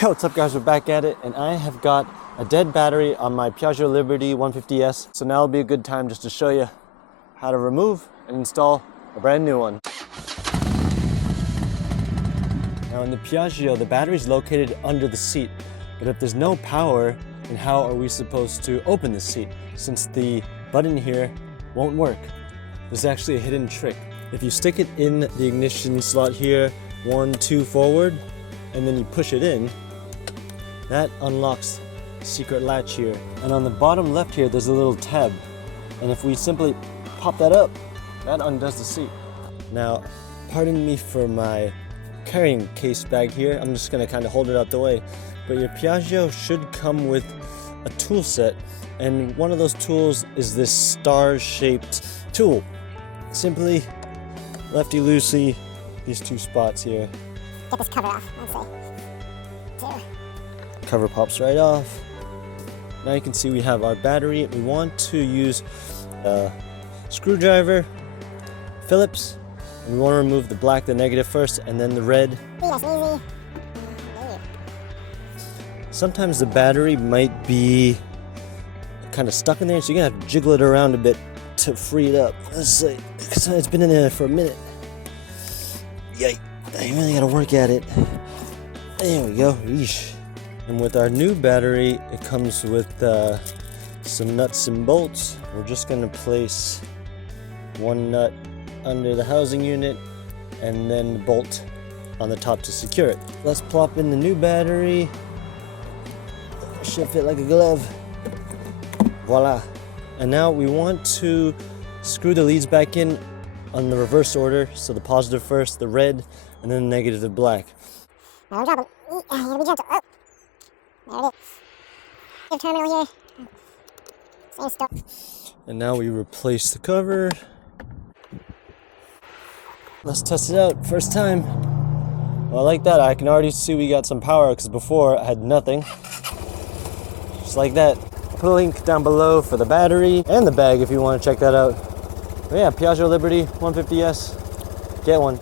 Yo, what's up guys, we're back at it, and I have got a dead battery on my Piaggio Liberty 150S. So now will be a good time just to show you how to remove and install a brand new one. Now in the Piaggio, the battery is located under the seat, but if there's no power, then how are we supposed to open the seat? Since the button here won't work. There's actually a hidden trick. If you stick it in the ignition slot here, 1, 2 forward, and then you push it in, that unlocks the secret latch here. And on the bottom left here, there's a little tab. And if we simply pop that up, that undoes the seat. Now, pardon me for my carrying case bag here. I'm just gonna kind of hold it out the way. But your Piaggio should come with a tool set. And one of those tools is this star-shaped tool. Simply, lefty-loosey, these two spots here. Get this cover off, I'd say. Cover pops right off. Now you can see we have our battery. We want to use a screwdriver, Phillips, and we want to remove the black, the negative first, and then the red. Nice and easy. Sometimes the battery might be kind of stuck in there, so you're gonna have to jiggle it around a bit to free it up. Let's see, so it's been in there for a minute. Yay, I really gotta work at it. There we go. Yeesh. And with our new battery, it comes with some nuts and bolts. We're just gonna place one nut under the housing unit and then the bolt on the top to secure it. Let's plop in the new battery. Should fit like a glove. Voila. And now we want to screw the leads back in on the reverse order. So the positive first, the red, and then the negative, the black. Now drop them. You gotta be gentle. Oh. There it is. Good terminal here. Same stuff. And now we replace the cover. Let's test it out. First time. Well, like that, I can already see we got some power because before I had nothing. Just like that. Put a link down below for the battery and the bag if you want to check that out. But yeah, Piaggio Liberty 150S. Get one.